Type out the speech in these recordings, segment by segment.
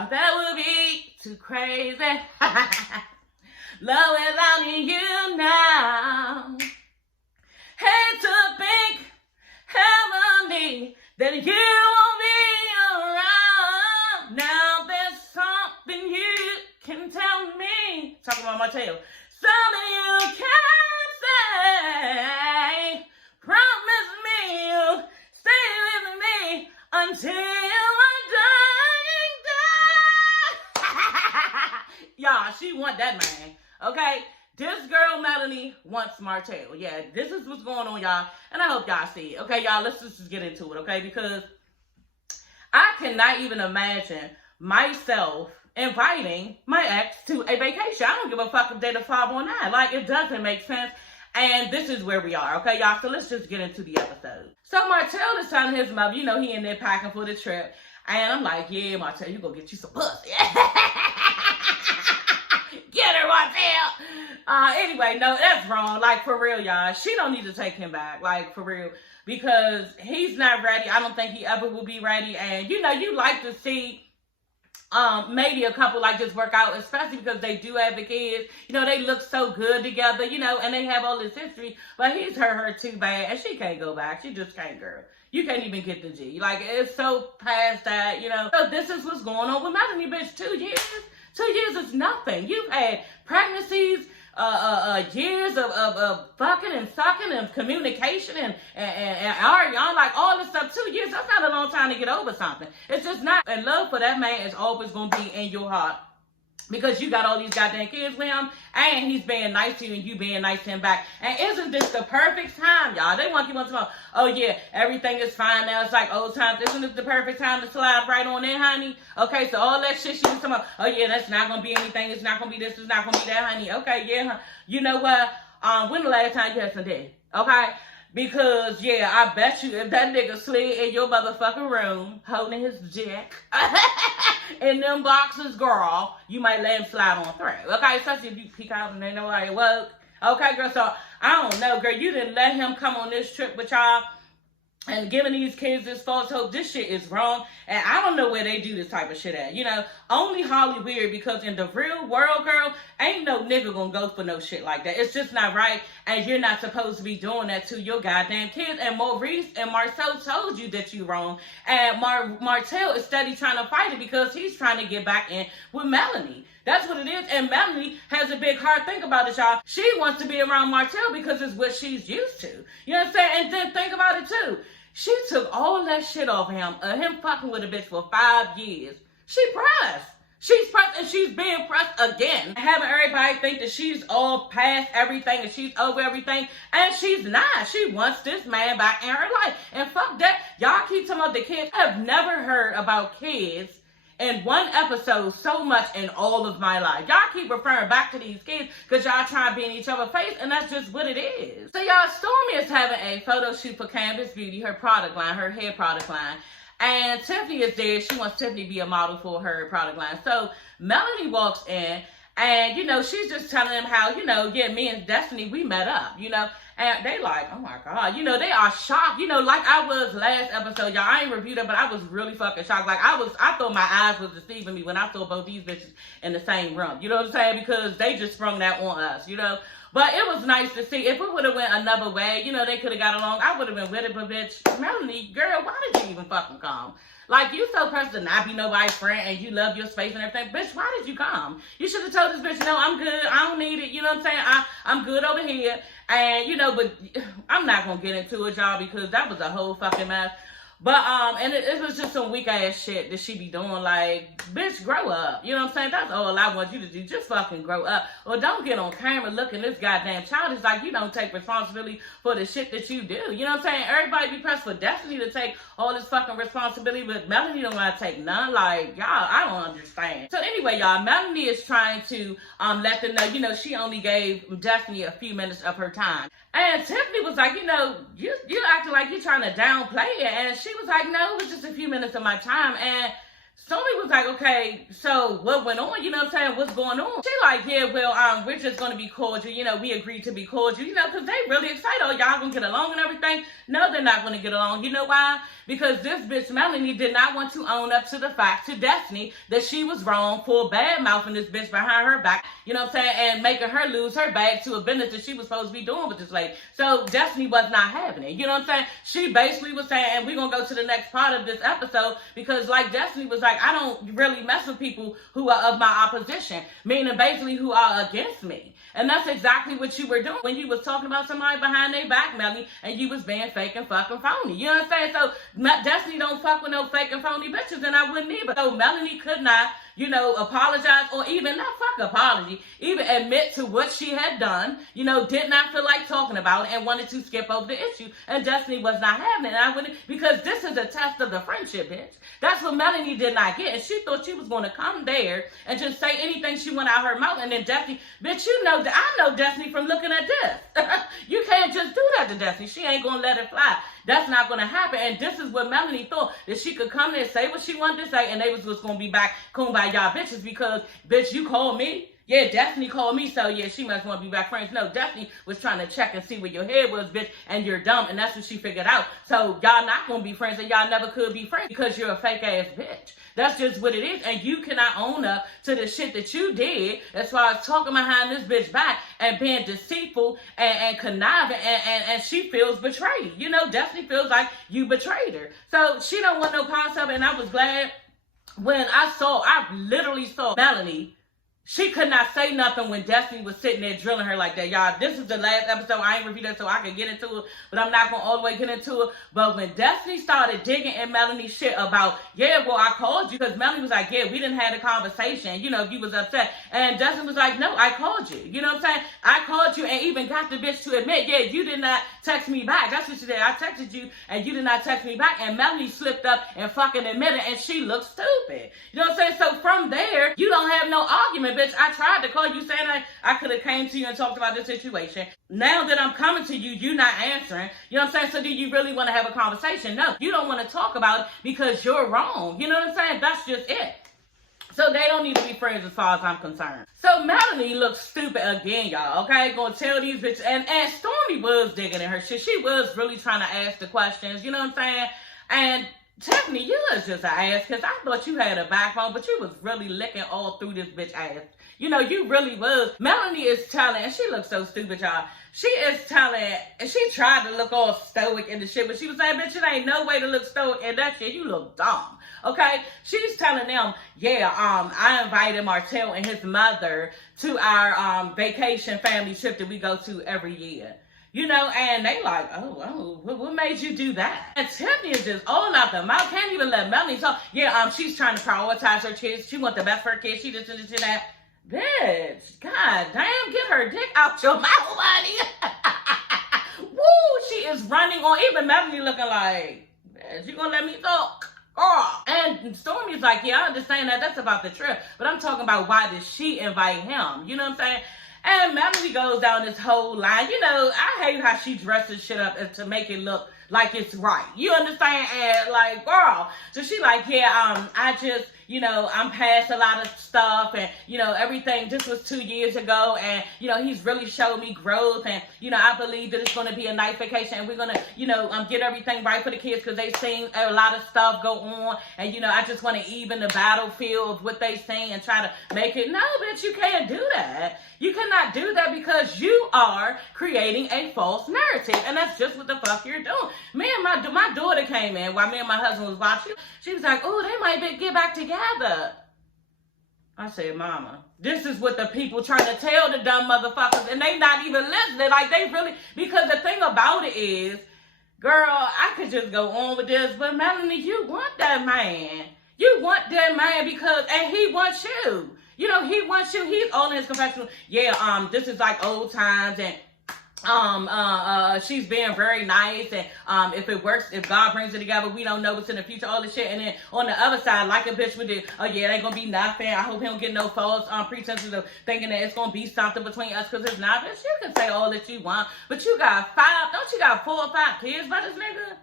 y'all. That would be too crazy. Love without you now. Hate to think, heavenly, that you won't be around. Now there's something you can tell me. Talking about Martell. Something you can say. Promise me you'll stay with me until my dying day. Y'all, she want that man. Okay? This girl, Melanie, wants Martell. Yeah, this is what's going on, y'all. And I hope y'all see it. Okay, y'all, let's just get into it, okay? Because I cannot even imagine myself inviting my ex to a vacation. I don't give a fuck if they're the 519. Like, it doesn't make sense. And this is where we are, okay, y'all? So let's just get into the episode. So Martell is telling his mother, you know, he in there packing for the trip. And I'm like, yeah, Martell, you go get you some pussy. Get her, Martell. Anyway, no, that's wrong. Like, for real, y'all. She don't need to take him back. Like, for real. Because he's not ready. I don't think he ever will be ready. And, you know, you like to see maybe a couple like this work out, especially because they do have the kids. You know, they look so good together, you know, and they have all this history. But he's hurt her too bad. And she can't go back. She just can't, girl. You can't even get the G. Like, it's so past that, you know. So this is what's going on with Melanie, bitch. 2 years? 2 years is nothing. You've had pregnancies, years of fucking and sucking and communication and arguing, like all this stuff. 2 years, that's not a long time to get over something. It's just not. And love for that man is always going to be in your heart. Because you got all these goddamn kids with him, and he's being nice to you, and you being nice to him back. And isn't this the perfect time, y'all? They want to keep on talking, oh yeah, everything is fine now. It's like old times. Isn't this the perfect time to slide right on in, honey? Okay, so all that shit she was talking about, oh yeah, that's not going to be anything. It's not going to be this. It's not going to be that, honey. Okay, yeah. You know what? When the last time you had some dick? Okay? Because, yeah, I bet you if that nigga slid in your motherfucking room holding his dick in them boxes, girl, you might let him slide on through. Okay, especially if you peek out and they know how it woke. Okay, girl, so I don't know, girl. You didn't let him come on this trip with y'all and giving these kids this false hope. This shit is wrong. And I don't know where they do this type of shit at. You know, only Holly weird, because in the real world, girl, ain't no nigga gonna go for no shit like that. It's just not right. And you're not supposed to be doing that to your goddamn kids. And Maurice and Marcel told you that you wrong. And Martell is steady trying to fight it because he's trying to get back in with Melanie. That's what it is. And Melanie has a big heart. Think about it, y'all. She wants to be around Martell because it's what she's used to. You know what I'm saying? And then think about it, too. She took all that shit off him fucking with a bitch for 5 years. She pressed. She's pressed, and she's being pressed again. Having everybody think that she's all past everything and she's over everything. And she's not. She wants this man back in her life. And fuck that. Y'all keep talking about the kids. I have never heard about kids in one episode so much in all of my life. Y'all keep referring back to these kids because y'all trying to be in each other's face, and that's just what it is. So y'all, Stormy is having a photo shoot for Canvas Beauty, her product line, her hair product line. And Tiffany is there. She wants Tiffany to be a model for her product line. So Melanie walks in, and, you know, she's just telling them how, you know, yeah, me and Destiny, we met up, you know. And they like, oh my God, you know, they are shocked. You know, like I was last episode, y'all, I ain't reviewed it, but I was really fucking shocked. Like I thought my eyes was deceiving me when I saw both these bitches in the same room. You know what I'm saying? Because they just sprung that on us, you know. But it was nice to see. If it would have went another way, you know, they could have got along, I would have been with it. But bitch, Melanie, girl, why did you even fucking come? Like, you so pressed to not be nobody's friend and you love your space and everything. Bitch, why did you come? You should have told this bitch, no, I'm good. I don't need it. You know what I'm saying? I'm good over here. And, you know, but I'm not going to get into it, y'all, because that was a whole fucking mess. But, and it was just some weak ass shit that she be doing. Like, bitch, grow up. You know what I'm saying? That's all I want you to do. Just fucking grow up. Or don't get on camera looking this goddamn childish like you don't take responsibility for the shit that you do. You know what I'm saying? Everybody be pressed for Destiny to take all this fucking responsibility, but Melanie don't want to take none. Like, y'all, I don't understand. So anyway, y'all, Melanie is trying to let them know, you know, she only gave Destiny a few minutes of her time. And Tiffany was like, you know, you acting like you're trying to downplay it. And she was like, no, it was just a few minutes of my time. And Stormy was like, okay, so what went on? You know what I'm saying? What's going on? She like, yeah, well, we're just going to be cordial. You know, we agreed to be cordial, you know, because they really excited. Oh, y'all going to get along and everything. No, they're not going to get along. You know why? Because this bitch, Melanie, did not want to own up to the fact to Destiny that she was wrong for bad mouthing this bitch behind her back. You know what I'm saying? And making her lose her bag to a business that she was supposed to be doing with this lady. So Destiny was not having it. You know what I'm saying? She basically was saying, and we're going to go to the next part of this episode, because like Destiny was like, I don't really mess with people who are of my opposition, meaning basically who are against me. And that's exactly what you were doing when you was talking about somebody behind their back, Melanie, and you was being fake and fucking phony. You know what I'm saying? So Destiny don't fuck with no fake and phony bitches, and I wouldn't either. So Melanie could not, you know, apologize, or even not fuck apology, even admit to what she had done, you know, did not feel like talking about it and wanted to skip over the issue. And Destiny was not having it. And I wouldn't, because this is a test of the friendship, bitch. That's what Melanie did not get. And she thought she was going to come there and just say anything she went out her mouth. And then Destiny, bitch, you know, I know Destiny from looking at this. You can't just do that to Destiny. She ain't going to let it fly. That's not going to happen. And this is what Melanie thought, that she could come there and say what she wanted to say, and they was just going to be back kumbaya y'all bitches, because, bitch, you called me. Yeah, Destiny called me, so yeah, she must want to be back friends. No, Destiny was trying to check and see where your head was, bitch, and you're dumb, and that's what she figured out. So y'all not going to be friends, and y'all never could be friends, because you're a fake-ass bitch. That's just what it is, and you cannot own up to the shit that you did as far as talking behind this bitch back and being deceitful and conniving, and she feels betrayed. You know, Destiny feels like you betrayed her. So she don't want no parts of it, and I was glad when I literally saw Melanie. She could not say nothing when Destiny was sitting there drilling her like that. Y'all, this is the last episode. I ain't reviewed that so I can get into it, but I'm not going to all the way get into it. But when Destiny started digging in Melanie's shit about, yeah, well, I called you, because Melanie was like, yeah, we didn't have a conversation, you know, if you was upset. And Destiny was like, no, I called you. You know what I'm saying? I called you and even got the bitch to admit, yeah, you did not text me back. That's what she said. I texted you and you did not text me back. And Melanie slipped up and fucking admitted, and she looked stupid. You know what I'm saying? So from there, you don't have no argument, bitch. I tried to call you saying I could have came to you and talked about this situation. Now that I'm coming to you, you're not answering. You know what I'm saying? So do you really want to have a conversation? No, you don't want to talk about it because you're wrong. You know what I'm saying? That's just it. So they don't need to be friends as far as I'm concerned. So Melanie looks stupid again, y'all, okay? Gonna tell these bitches. And Stormy was digging in her shit. She was really trying to ask the questions. You know what I'm saying? And Tiffany, you was just an ass, because I thought you had a backbone, but you was really licking all through this bitch ass. You know, you really was. Melanie is telling, and she looks so stupid, y'all. She is telling, and she tried to look all stoic in the shit, but she was saying, bitch, it ain't no way to look stoic in that shit. You look dumb, okay? She's telling them, yeah, I invited Martell and his mother to our vacation family trip that we go to every year. You know, and they like, oh, what made you do that? And Tiffany is just all out the mouth. Can't even let Melanie talk. Yeah, she's trying to prioritize her kids. She wants the best for her kids. She just did this and that. Bitch, god damn, get her dick out your mouth, honey. Woo, she is running on. Even Melanie looking like, bitch, you gonna let me talk? Oh. And Stormy's like, yeah, I understand that. That's about the trip. But I'm talking about, why did she invite him? You know what I'm saying? And Melanie goes down this whole line. You know, I hate how she dresses shit up to make it look like it's right. You understand? And like, girl. So she like, yeah, I just, you know, I'm past a lot of stuff, and, you know, everything. This was 2 years ago, and, you know, he's really showed me growth, and, you know, I believe that it's going to be a nice vacation, and we're going to, you know, get everything right for the kids, because they seen a lot of stuff go on, and, you know, I just want to even the battlefield of what they seen and try to make it. No, bitch, you can't do that. You cannot do that, because you are creating a false narrative, and that's just what the fuck you're doing. Me and my daughter came in while me and my husband was watching. She was like, oh, they might get back together. I said, mama, this is what the people trying to tell the dumb motherfuckers, and they not even listening. Like, they really, because the thing about it is, girl, I could just go on with this, but Melanie, you want that man. You want that man because, and he wants you. You know, he wants you. He's all in his confessional. Yeah, this is like old times, and she's being very nice, and if it works, if God brings it together, we don't know what's in the future, all this shit. And then on the other side, like a bitch with it, oh yeah, it ain't gonna be nothing. I hope he don't get no false pretenses of thinking that it's gonna be something between us, because it's not. Bitch, you can say all that you want, but you got 4 or 5 kids by this nigga.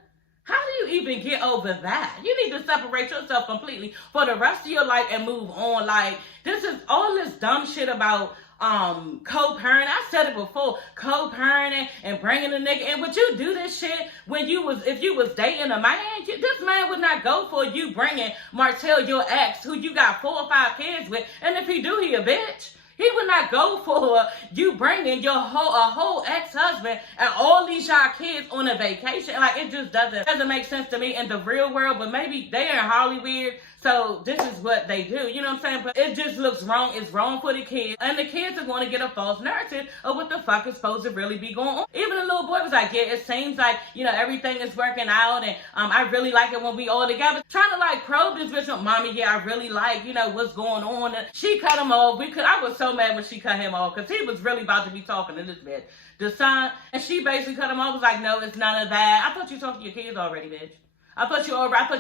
How do you even get over that? You need to separate yourself completely for the rest of your life and move on. Like, this is all this dumb shit about co-parenting. I said it before, co-parenting and bringing a nigga in. Would you do this shit when if you was dating a man? This man would not go for you bringing Martell, your ex, who you got 4 or 5 kids with, and if he do, he a bitch. He would not go for you bringing a whole ex-husband and all these y'all kids on a vacation. Like, it just doesn't make sense to me in the real world, but maybe they are in Hollywood, so this is what they do. You know what I'm saying? But it just looks wrong. It's wrong for the kids. And the kids are going to get a false narrative of what the fuck is supposed to really be going on. Even the little boy was like, yeah, it seems like, everything is working out, and I really like it when we all together. Trying to like probe this bitch on, mommy, yeah, I really like, what's going on. And she cut him off. I was so mad when she cut him off because he was really about to be talking to this bitch, the son. And she basically cut him off. Was like, no, it's none of that. I thought you talked to your kids already, bitch. I thought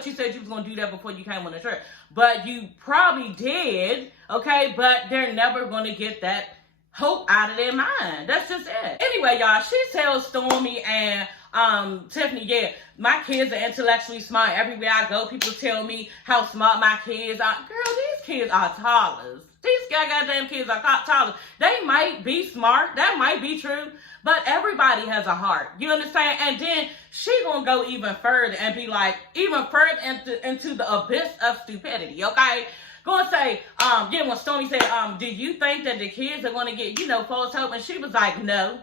you said you was going to do that before you came on the trip. But you probably did, okay? But they're never going to get that hope out of their mind. That's just it. Anyway, y'all, she tells Stormy and Tiffany, yeah, my kids are intellectually smart. Everywhere I go, people tell me how smart my kids are. Girl, these kids are toddlers. These goddamn kids are toddlers. They might be smart. That might be true. But everybody has a heart. You understand? And then she gonna go even further and be like, even further into the abyss of stupidity, okay? Gonna say, when Stormy said, do you think that the kids are gonna get, false hope? And she was like, no.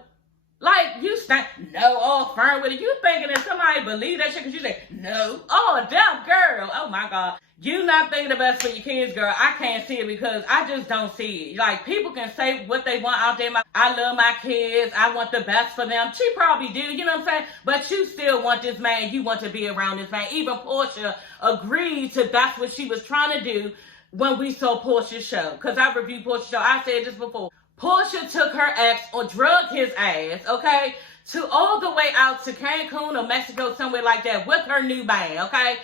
Like, you stand, no, all firm with it. You thinking that somebody believe that shit because you say, no. Oh, damn, girl. Oh, my God. You not thinking the best for your kids, girl. I can't see it because I just don't see it. Like, people can say what they want out there. I love my kids. I want the best for them. She probably do, you know what I'm saying? But you still want this man. You want to be around this man. Even Portia agreed to that's what she was trying to do when we saw Portia's show. Because I reviewed Portia's show. I said this before. Portia took her ex or drugged his ass, okay, to all the way out to Cancun or Mexico, somewhere like that, with her new man, okay?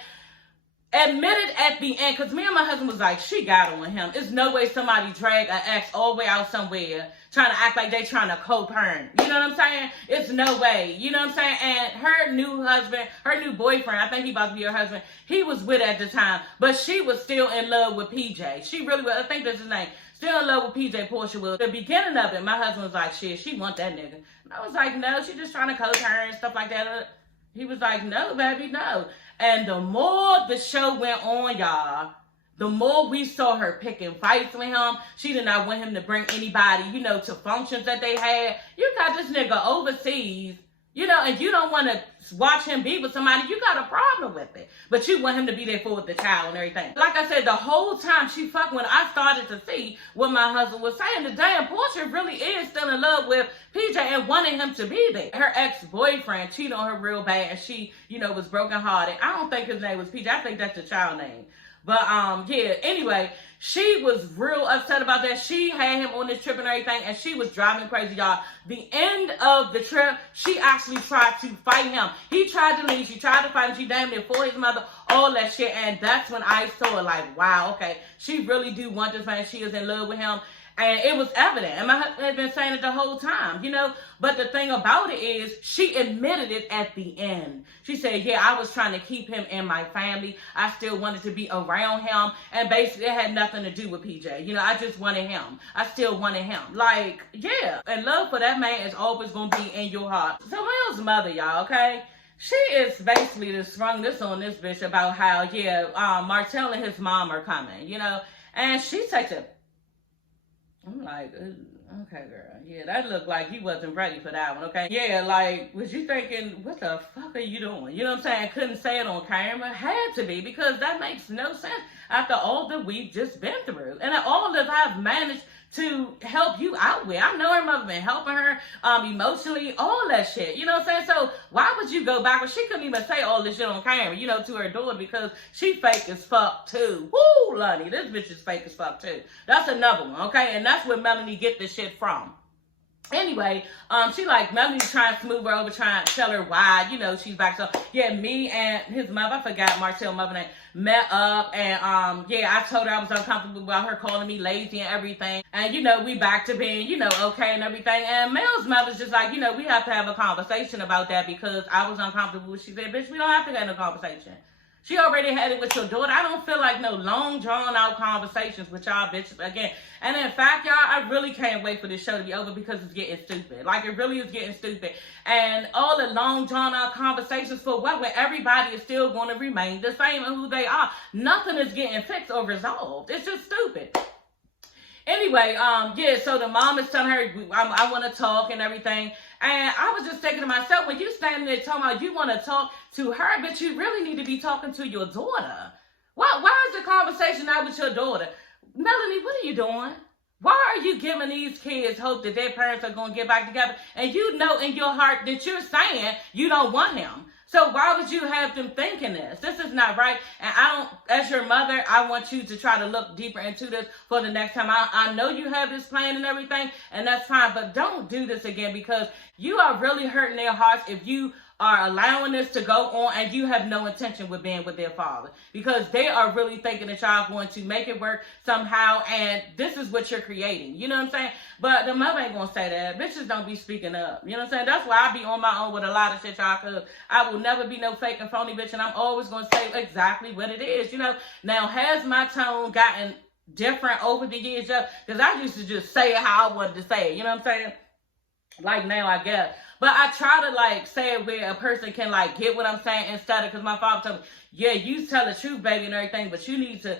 Admitted at the end, because me and my husband was like, she got on him. There's no way somebody dragged an ex all the way out somewhere trying to act like they trying to co-parent. You know what I'm saying? It's no way. You know what I'm saying? And her new husband, her new boyfriend, I think he about to be her husband, he was with her at the time, but she was still in love with PJ. She really was. I think that's his name. Still in love with PJ, Portia was. The beginning of it, my husband was like, shit, she want that nigga. And I was like, no, she just trying to co-parent and stuff like that. He was like, no, baby, no. And the more the show went on, y'all, the more we saw her picking fights with him. She did not want him to bring anybody, to functions that they had. You got this nigga overseas, and you don't want to watch him be with somebody. You got a problem with it. But you want him to be there for the child and everything. Like I said, the whole time she fucked, when I started to see what my husband was saying, the damn Portia really is still in love with PJ and wanting him to be there. Her ex-boyfriend cheated on her real bad, and she, was brokenhearted. I don't think his name was PJ. I think that's the child name. But, yeah, anyway, she was real upset about that. She had him on this trip and everything, and she was driving crazy, y'all. The end of the trip, she actually tried to fight him. He tried to leave. She tried to fight him. She damn near fought his mother, all that shit. And that's when I saw it, like, wow, okay, she really do want this man. She is in love with him. And it was evident. And my husband had been saying it the whole time, But the thing about it is, she admitted it at the end. She said, yeah, I was trying to keep him in my family. I still wanted to be around him. And basically, it had nothing to do with PJ. I just wanted him. I still wanted him. Like, yeah. And love for that man is always going to be in your heart. So Will's mother, y'all, okay? She is basically just sprung this on this bitch about how, Martell and his mom are coming, And she takes it. I'm like, okay, girl. Yeah, that looked like you wasn't ready for that one, okay? Yeah, like, was you thinking, what the fuck are you doing? You know what I'm saying? Couldn't say it on camera. Had to be, because that makes no sense after all that we've just been through. And all that I've managed to help you out with. I know her mother been helping her emotionally, all that shit. You know what I'm saying? So why would you go backwards? She couldn't even say all this shit on camera, to her daughter, because she fake as fuck too. Woo, Lonnie, this bitch is fake as fuck too. That's another one, okay? And that's where Melanie get this shit from. Anyway, she like Melanie's trying to smooth her over, trying to tell her why, she's back. So yeah, me and his mother, I forgot Martell mother name, met up, and I told her I was uncomfortable about her calling me lazy and everything. And we back to being, okay and everything. And Mel's mother's just like, we have to have a conversation about that because I was uncomfortable. She said, bitch, we don't have to have no conversation. She already had it with your daughter. I don't feel like no long, drawn-out conversations with y'all bitches again. And in fact, y'all, I really can't wait for this show to be over because it's getting stupid. Like, it really is getting stupid. And all the long, drawn-out conversations for what? When everybody is still going to remain the same in who they are. Nothing is getting fixed or resolved. It's just stupid. Anyway, so the mom is telling her, I want to talk and everything. And I was just thinking to myself, when you standing there talking about you want to talk to her, but you really need to be talking to your daughter. Why is the conversation not with your daughter? Melanie, what are you doing? Why are you giving these kids hope that their parents are going to get back together? And you know in your heart that you're saying you don't want him. So why would you have them thinking this? This is not right. And as your mother, I want you to try to look deeper into this for the next time. I know you have this plan and everything, and that's fine. But don't do this again because you are really hurting their hearts if you are allowing this to go on and you have no intention with being with their father. Because they are really thinking that y'all going to make it work somehow, and this is what you're creating. You know what I'm saying? But the mother ain't gonna say that. Bitches don't be speaking up. You know what I'm saying? That's why I be on my own with a lot of shit, y'all, because I will never be no fake and phony bitch, and I'm always gonna say exactly what it is. Now has my tone gotten different over the years? Because I used to just say it how I wanted to say it. You know what I'm saying? Like now, I guess. But I try to say it where a person can get what I'm saying instead of, because my father told me, yeah, you tell the truth, baby, and everything, but you need to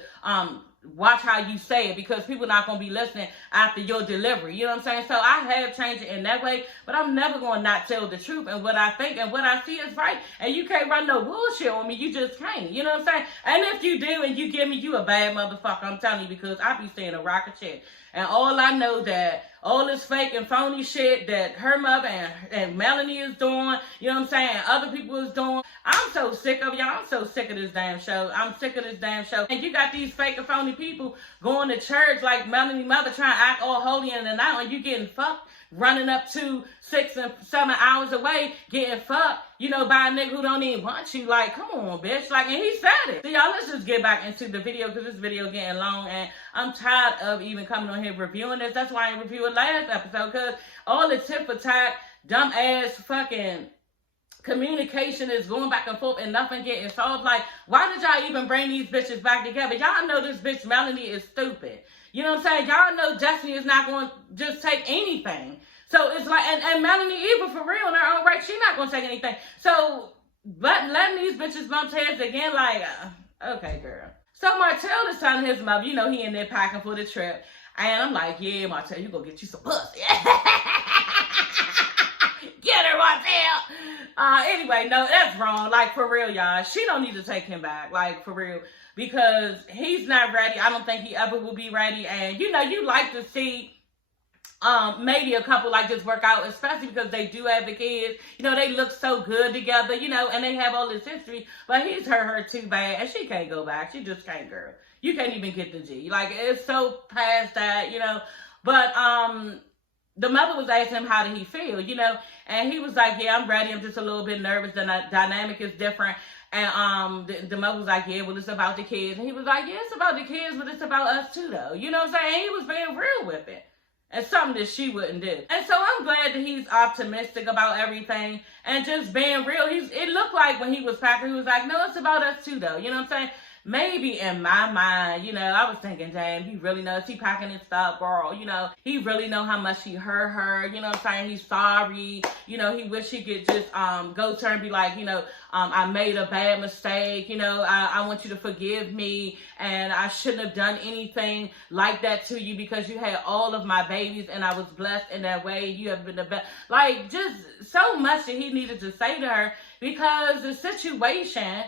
watch how you say it because people not going to be listening after your delivery. You know what I'm saying? So I have changed it in that way, but I'm never going to not tell the truth and what I think and what I see is right. And you can't run no bullshit on me. You just can't. You know what I'm saying? And if you do and you give me, you a bad motherfucker. I'm telling you because I be saying a rocket shit. And all I know that all this fake and phony shit that her mother and Melanie is doing, you know what I'm saying, and other people is doing. I'm so sick of y'all. I'm so sick of this damn show. I'm sick of this damn show. And you got these fake and phony people going to church like Melanie mother trying to act all holy in the night and you getting fucked, running up 2, 6, and 7 hours away, getting fucked, by a nigga who don't even want you. Like, come on, bitch. And he said it. So y'all, let's just get back into the video because this video getting long and I'm tired of even coming on here reviewing this. That's why I didn't review it last episode because all the tip for tat, dumb ass fucking communication is going back and forth and nothing getting solved. Like, why did y'all even bring these bitches back together? Y'all know this bitch Melanie is stupid. You know what I'm saying? Y'all know Destiny is not going to just take anything. So it's like, and Melanie even for real in her own right, she's not going to take anything. So, but letting these bitches bump heads again, okay, girl. So Martell is telling his mother, he in there packing for the trip. And I'm like, yeah, Martell, you go get you some pussy. Get her, Martell. Anyway, no, that's wrong. For real, y'all. She don't need to take him back. For real. Because he's not ready. I don't think he ever will be ready. And, you like to see maybe a couple just work out, especially because they do have the kids. They look so good together, and they have all this history. But he's hurt her too bad. And she can't go back. She just can't, girl. You can't even get the G. It's so past that, But, the mother was asking him how did he feel, and he was like, yeah, I'm ready. I'm just a little bit nervous. The dynamic is different. And the mother was like, yeah, well, it's about the kids. And he was like, yeah, it's about the kids, but it's about us too, though. You know what I'm saying? And he was being real with it. And something that she wouldn't do. And so I'm glad that he's optimistic about everything and just being real. It looked like when he was packing, he was like, no, it's about us too, though. You know what I'm saying? Maybe in my mind, I was thinking, damn, he really knows he packing his stuff, girl. He really know how much he hurt her. You know what I'm saying? He's sorry. He wish he could just go to her and be like, I made a bad mistake. I want you to forgive me. And I shouldn't have done anything like that to you because you had all of my babies and I was blessed in that way. You have been the best. Just so much that he needed to say to her because the situation,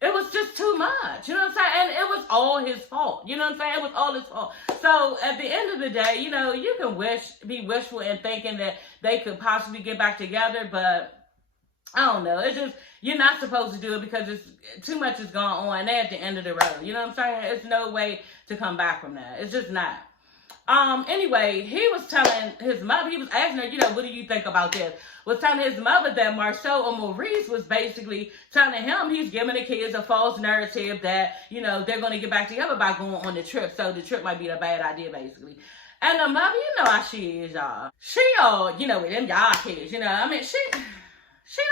it was just too much, you know what I'm saying? And it was all his fault, you know what I'm saying? It was all his fault. So at the end of the day, you can be wishful and thinking that they could possibly get back together, but I don't know. It's just, you're not supposed to do it because it's too much is going on and they're at the end of the road. You know what I'm saying? It's no way to come back from that. It's just not. Anyway, he was telling his mother, he was asking her, you know, what do you think about this? Was telling his mother that Marcel or Maurice was basically telling him he's giving the kids a false narrative that, you know, they're going to get back together by going on the trip. So the trip might be a bad idea, basically. And the mother, you know how she is, y'all. She all, you know, with them y'all kids, you know, I mean, she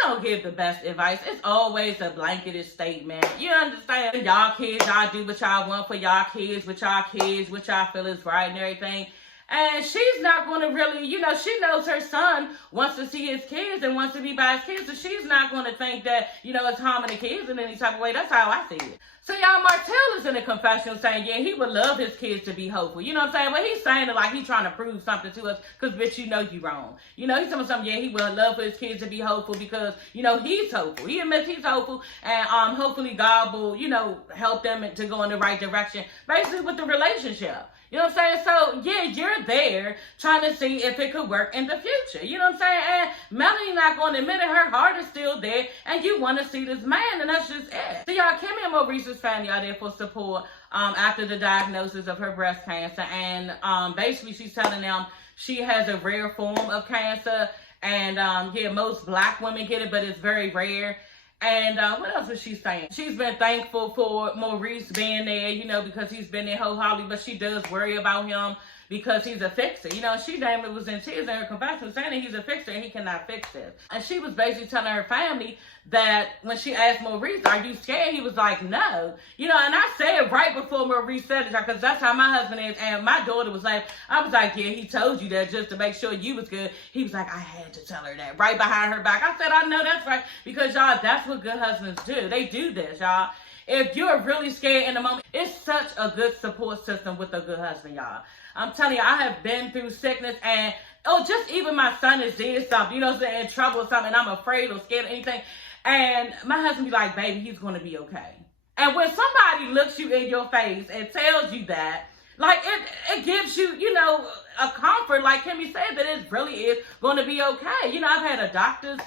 don't give the best advice. It's always a blanketed statement. You understand? Y'all kids, y'all do what y'all want for y'all kids, what y'all feel is right and everything. And she's not going to really, you know, she knows her son wants to see his kids and wants to be by his kids. So she's not going to think that, you know, it's harming the kids in any type of way. That's how I see it. So y'all, Martell is in the confessional saying, yeah, he would love his kids to be hopeful. You know what I'm saying? But he's saying it like he's trying to prove something to us because, bitch, you know you wrong. You know, he's telling something, yeah, he would love for his kids to be hopeful because, you know, he's hopeful. He admits he's hopeful and hopefully God will, you know, help them to go in the right direction, basically with the relationship. You know what I'm saying? So, yeah, you're there trying to see if it could work in the future. You know what I'm saying? And Melanie not going to admit it. Her heart is still there. And you want to see this man. And that's just it. So, y'all, Kimmy and Maurice's family are there for support after the diagnosis of her breast cancer. And basically, she's telling them she has a rare form of cancer. And, yeah, most black women get it, but it's very rare. And what else was she saying? She's been thankful for Maurice being there, you know, because he's been there wholeheartedly, but she does worry about him because he's a fixer. You know, she damn it was in tears in her confession saying that he's a fixer and he cannot fix this. And she was basically telling her family that when she asked Maurice, are you scared? He was like, no. You know, and I said it right before Maurice said it, because that's how my husband is. And my daughter was like, I was like, yeah, he told you that just to make sure you was good. He was like, I had to tell her that right behind her back. I said, I know that's right, because y'all, that's what good husbands do. They do this, y'all. If you're really scared in the moment, it's such a good support system with a good husband, y'all. I'm telling you, I have been through sickness and, just even my son is did something, you know, in trouble or something, and I'm afraid or scared of anything. And my husband be like, baby, he's going to be okay. And when somebody looks you in your face and tells you that, like, it gives you, you know, a comfort, like Kimmy said, that it really is going to be okay. You know, I've had a doctor's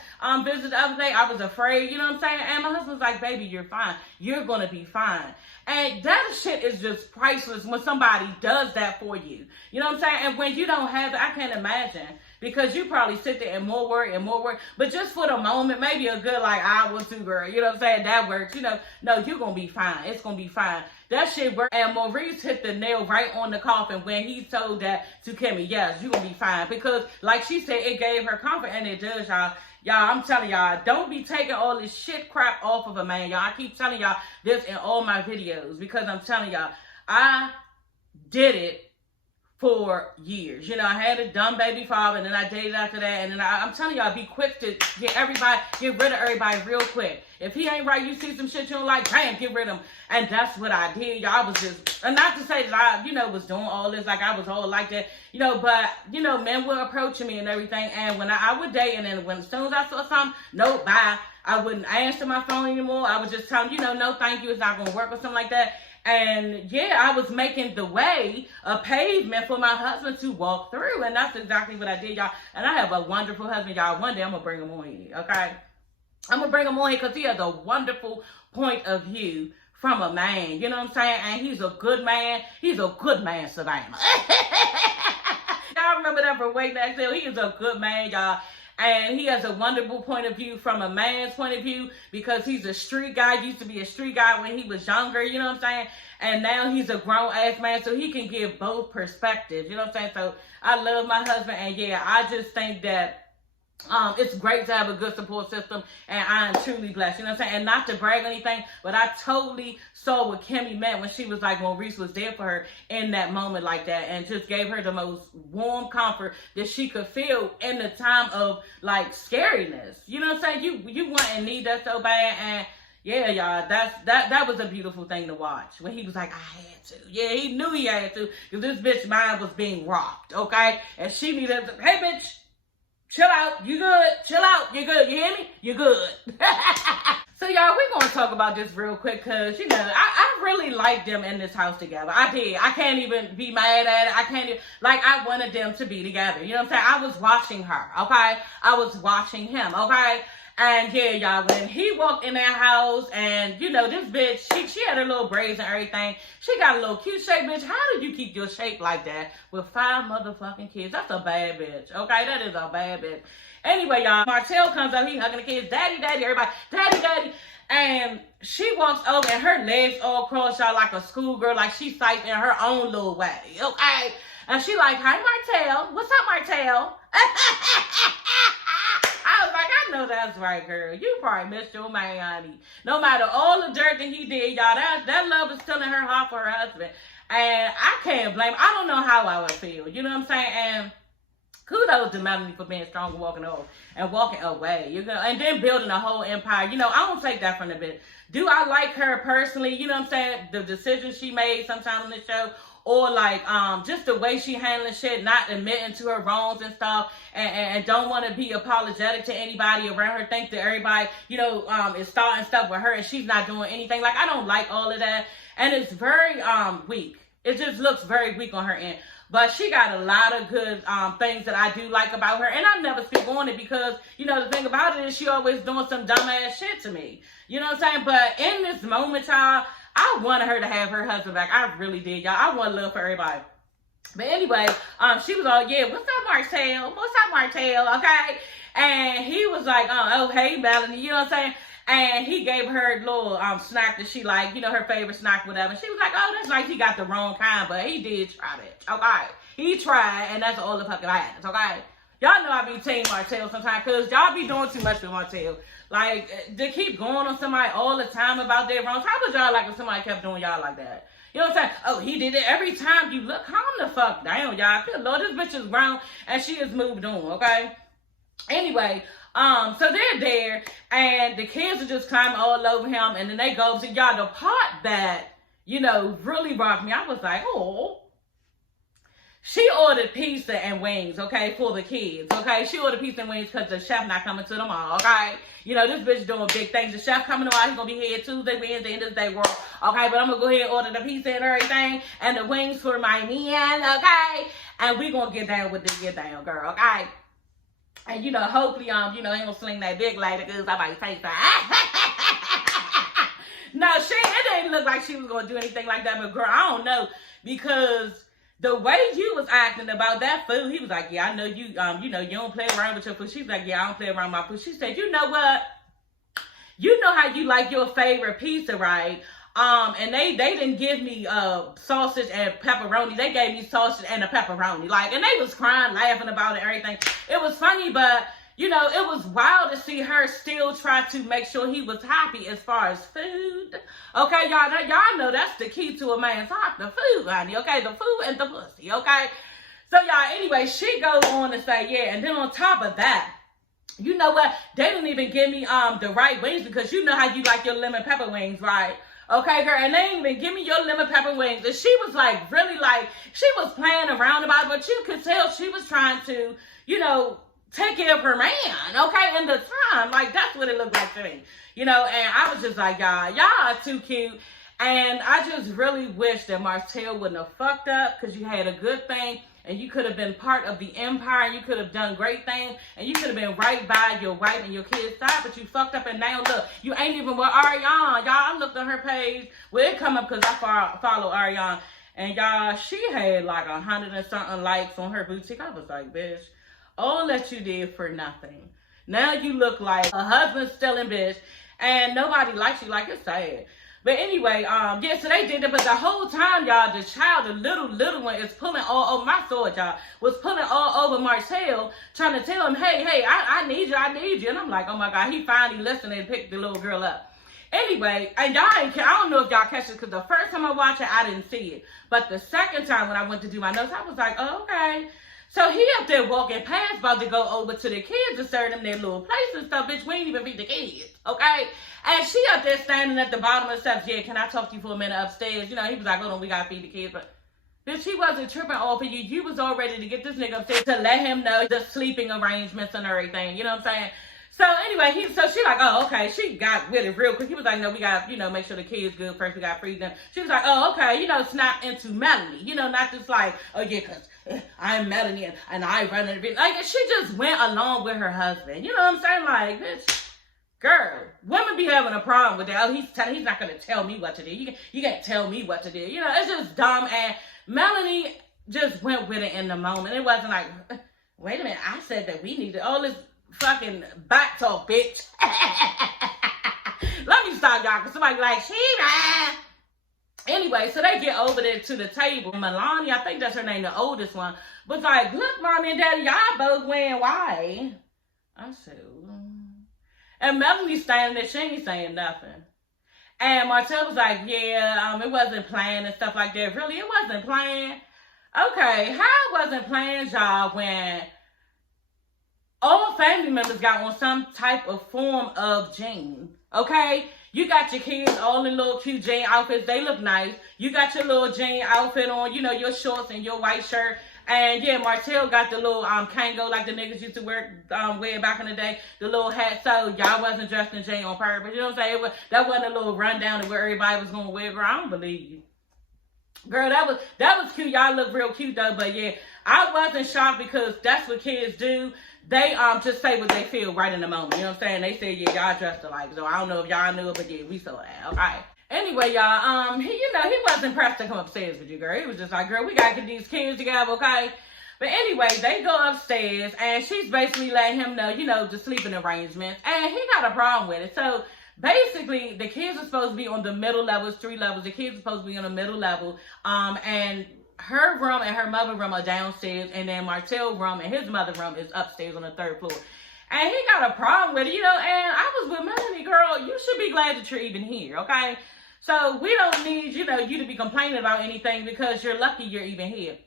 visit the other day. I was afraid, you know what I'm saying? And my husband's like, baby, you're fine. You're going to be fine. And that shit is just priceless when somebody does that for you. You know what I'm saying? And when you don't have it, I can't imagine. Because you probably sit there and more worry. But just for the moment, maybe a good like hour or two, girl. You know what I'm saying? That works. You know, no, you're going to be fine. It's going to be fine. That shit worked. And Maurice hit the nail right on the coffin when he told that to Kimmy. Yes, you're going to be fine. Because like she said, it gave her comfort. And it does, y'all. Y'all, I'm telling y'all, don't be taking all this shit crap off of a man, y'all. I keep telling y'all this in all my videos. Because I'm telling y'all, I did it for years. You know, I had a dumb baby father, and then I dated after that, and then I'm telling y'all, be quick to get rid of everybody real quick. If he ain't right, you see some shit you don't like, bam, get rid of him. And that's what I did. Y'all, I was just, and not to say that I, you know, was doing all this, like I was all like that, you know, but, you know, men were approaching me and everything, and when I would date, and then as soon as I saw something, no, bye, I wouldn't answer my phone anymore. I would just tell them, you know, no, thank you, it's not going to work or something like that. And yeah, I was making the way, a pavement for my husband to walk through. And that's exactly what I did, y'all. And I have a wonderful husband, y'all. One day I'm going to bring him on here, okay? I'm going to bring him on here because he has a wonderful point of view from a man. You know what I'm saying? And he's a good man. He's a good man, Savannah. Y'all remember that from Wait Next Hill? He is a good man, y'all. And he has a wonderful point of view from a man's point of view, because he's a street guy. He used to be a street guy when he was younger, you know what I'm saying? And now he's a grown-ass man, so he can give both perspectives, you know what I'm saying? So I love my husband, and yeah, I just think that it's great to have a good support system, and I am truly blessed, you know what I'm saying? And not to brag or anything, but I totally saw what Kimmy meant when she was like, Maurice was there for her in that moment like that, and just gave her the most warm comfort that she could feel in the time of like scariness, you know what I'm saying? You want and need that so bad. And yeah, y'all, that was a beautiful thing to watch when he was like, I had to. Yeah, he knew he had to, because this bitch mind was being rocked, okay? And she needed to, hey bitch, chill out, you good, chill out, you good, you hear me? You good. So y'all, we're going to talk about this real quick, because, you know, I really like them in this house together. I did. I can't even be mad at it. I can't even, like, I wanted them to be together. You know what I'm saying? I was watching her, okay? I was watching him, okay? And yeah, y'all, when he walked in that house and, you know, this bitch, she had her little braids and everything. She got a little cute shape, bitch. How did you keep your shape like that with 5 motherfucking kids? That's a bad bitch, okay? That is a bad bitch. Anyway, y'all, Martell comes out, he hugging the kids, daddy, daddy, everybody, daddy, daddy. And she walks over and her legs all crossed, y'all, like a schoolgirl, like she psyched in her own little way, okay? And she like, hi, Martell. What's up, Martell? I was like, I know that's right, girl. You probably missed your man, honey. No matter all the dirt that he did, y'all, that love is still in her heart for her husband. And I can't blame her. I don't know how I would feel. You know what I'm saying? And kudos to Melanie for being strong and walking over and walking away. You know, and then building a whole empire. You know, I don't take that from the bitch. Do I like her personally? You know what I'm saying? The decisions she made sometime on this show. Or like just the way she handling shit, not admitting to her wrongs and stuff, and don't want to be apologetic to anybody around her. Think that everybody, you know, is starting stuff with her and she's not doing anything. Like, I don't like all of that. And it's very weak. It just looks very weak on her end. But she got a lot of good things that I do like about her. And I never speak on it because, you know, the thing about it is she always doing some dumbass shit to me. You know what I'm saying? But in this moment, y'all, I wanted her to have her husband back. I really did, y'all. I want love for everybody. But anyway, she was all, yeah, what's up, Martell? What's up, Martell? Okay? And he was like, oh, hey, Melanie, you know what I'm saying? And he gave her a little snack that she liked, you know, her favorite snack, whatever. And she was like, oh, that's nice. He got the wrong kind, but he did try it. Okay? He tried, and that's all the fucking matters, okay? Y'all know I be team Martell sometimes, because y'all be doing too much with Martell. Like, they keep going on somebody all the time about their wrongs. How would y'all like if somebody kept doing y'all like that? You know what I'm saying? Oh, he did it every time. You look, calm the fuck down, y'all. Good Lord, this bitch is grown, and she has moved on, okay? Anyway, so they're there, and the kids are just climbing all over him, and then they go to y'all. The part that, you know, really rocked me, I was like, oh. She ordered pizza and wings, okay, for the kids, okay? She ordered pizza and wings because the chef not coming to the mall, okay? You know, this bitch doing big things. The chef coming tomorrow, he's going to be here Tuesday, Wednesday, and this day work, okay? But I'm going to go ahead and order the pizza and everything and the wings for my man, okay? And we going to get down with the get down, girl, okay? And, you know, hopefully, you know, ain't going to sling that big later because I might say something. No, it didn't look like she was going to do anything like that, but girl, I don't know, because the way you was acting about that food, he was like, yeah, I know you, you know, you don't play around with your food. She's like, yeah, I don't play around with my food. She said, you know what? You know how you like your favorite pizza, right? And they didn't give me sausage and pepperoni. They gave me sausage and a pepperoni. Like, and they was crying, laughing about it, everything. It was funny, but you know, it was wild to see her still try to make sure he was happy as far as food. Okay, y'all know that's the key to a man's heart, the food, honey. Okay, the food and the pussy, okay? So, y'all, anyway, she goes on to say, yeah, and then on top of that, you know what? They didn't even give me the right wings because you know how you like your lemon pepper wings, right? Okay, girl, and they didn't even give me your lemon pepper wings. And she was like, really like, she was playing around about it, but you could tell she was trying to, you know, take care of her man, okay, in the time. Like, that's what it looked like to me. You know, and I was just like, y'all are too cute. And I just really wish that Martell wouldn't have fucked up, because you had a good thing, and you could have been part of the empire, and you could have done great things, and you could have been right by your wife and your kids' side, but you fucked up, and now look, you ain't even with Ariane. Y'all, I looked on her page. Well, it come up because I follow Ariane. And y'all, she had like 100 and something likes on her boutique. I was like, bitch, all that you did for nothing. Now you look like a husband stealing bitch, and nobody likes you. Like, it's sad. But anyway, yeah, so they did that. But the whole time, y'all, the child, the little one is pulling all over my sword, y'all, was pulling all over Martell, trying to tell him, hey, I need you. And I'm like, oh my God, he finally listened and picked the little girl up. Anyway, and y'all ain't care. I don't know if y'all catch it, because the first time I watched it, I didn't see it. But the second time when I went to do my notes, I was like, oh, okay. So he up there walking past, about to go over to the kids to serve them their little plates and stuff. Bitch, we ain't even feed the kids, okay? And she up there standing at the bottom of the steps. Yeah, can I talk to you for a minute upstairs? You know, he was like, hold on, we gotta feed the kids. But bitch, he wasn't tripping off of you. You was all ready to get this nigga upstairs to let him know the sleeping arrangements and everything. You know what I'm saying? So anyway, so she like, oh, okay. She got with it real quick. He was like, no, we got, you know, make sure the kids good first. We got to feed them. She was like, oh, okay. You know, snap into Melanie. You know, not just like, oh, yeah, because I'm Melanie and I run it. Like, she just went along with her husband. You know what I'm saying? Like, bitch, Girl, women be having a problem with that. Oh, he's not gonna tell me what to do. You can't tell me what to do. You know, it's just dumb. And Melanie just went with it in the moment. It wasn't like, wait a minute, I said that we needed all this fucking back talk, bitch. Let me stop y'all, because somebody like, she. Anyway, so they get over there to the table. Melania, I think that's her name, the oldest one, was like, look, mommy and daddy, y'all both wearing white. I said, and Melanie's standing there, she ain't saying nothing. And Martell was like, yeah, it wasn't planned and stuff like that. Really, it wasn't planned? Okay, how it wasn't planned, y'all, when all family members got on some type of form of jean, okay? You got your kids all in little cute jean outfits. They look nice. You got your little jean outfit on, you know, your shorts and your white shirt. And yeah, Martell got the little Kango like the niggas used to wear back in the day, the little hat. So y'all wasn't dressed in jean on purpose. You know what I'm saying? That wasn't a little rundown of where everybody was gonna wear. Girl, I don't believe you. Girl, that was cute. Y'all look real cute though. But yeah, I wasn't shocked because that's what kids do. They just say what they feel right in the moment. You know what I'm saying? They say, yeah, y'all dressed alike. So I don't know if y'all knew it, but yeah, we saw that. All right. Anyway, y'all, he wasn't pressed to come upstairs with you, girl. He was just like, girl, we gotta get these kids together, okay? But anyway, they go upstairs, and she's basically letting him know, you know, the sleeping arrangements, and he got a problem with it. So basically, the kids are supposed to be on the middle levels, 3 levels. The kids are supposed to be on the middle level, and her room and her mother room are downstairs, and then Martell's room and his mother room is upstairs on the 3rd floor. And he got a problem with it, you know, and I was with Melanie, girl, you should be glad that you're even here, okay? So we don't need, you know, you to be complaining about anything because you're lucky you're even here.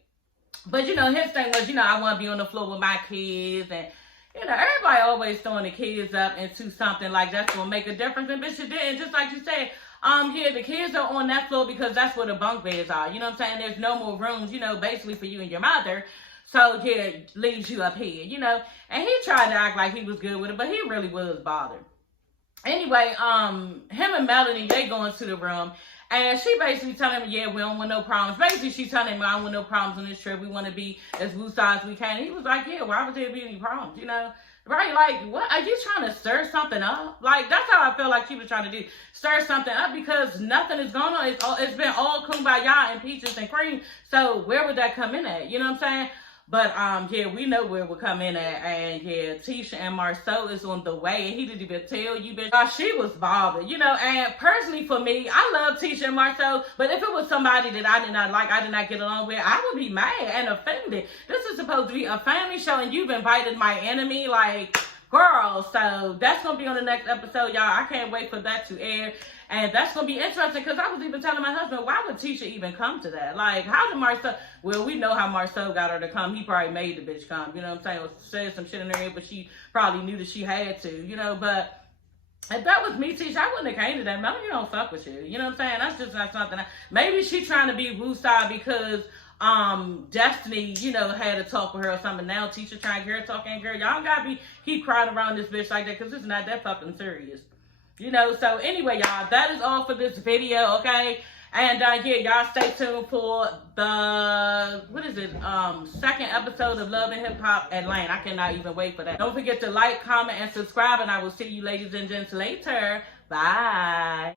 But, you know, his thing was, you know, I want to be on the floor with my kids. And, you know, everybody always throwing the kids up into something like that's going to make a difference. And bitch, it didn't. Just like you said, yeah, the kids are on that floor because that's where the bunk beds are. You know what I'm saying? There's no more rooms, you know, basically for you and your mother. So, yeah, it leaves you up here, you know. And he tried to act like he was good with it, but he really was bothered. Anyway, him and Melanie, they go into the room, and she basically telling him, yeah, we don't want no problems. Basically, she telling him, I don't want no problems on this trip. We want to be as loose as we can. He was like, yeah, why would there be any problems, you know? Right, like, what? Are you trying to stir something up? Like, that's how I feel like she was trying to do. Stir something up because nothing is going on. It's been all kumbaya and peaches and cream. So where would that come in at? You know what I'm saying? But, yeah, we know where it would come in at. And, yeah, Tisha and Marceau is on the way. And he didn't even tell you, bitch. She was bothered, you know. And personally, for me, I love Tisha and Marceau. But if it was somebody that I did not like, I did not get along with, I would be mad and offended. This is supposed to be a family show, and you've invited my enemy. Like, girl. So that's going to be on the next episode, y'all. I can't wait for that to air. And that's going to be interesting because I was even telling my husband, why would Tisha even come to that? Like, how did Marceau, well, we know how Marceau got her to come. He probably made the bitch come, you know what I'm saying? Or said some shit in her head, but she probably knew that she had to, you know. But if that was me, Tisha, I wouldn't have came to that. Melanie don't fuck with you, you know what I'm saying? That's just not something. Maybe she's trying to be woo-side because Destiny, you know, had a talk with her or something. Now Tisha trying to get her talking, girl, y'all gotta keep crying around this bitch like that because it's not that fucking serious. You know, so anyway, y'all, that is all for this video, okay? And, yeah, y'all stay tuned for the, second episode of Love and Hip Hop Atlanta. I cannot even wait for that. Don't forget to like, comment, and subscribe, and I will see you ladies and gents later. Bye.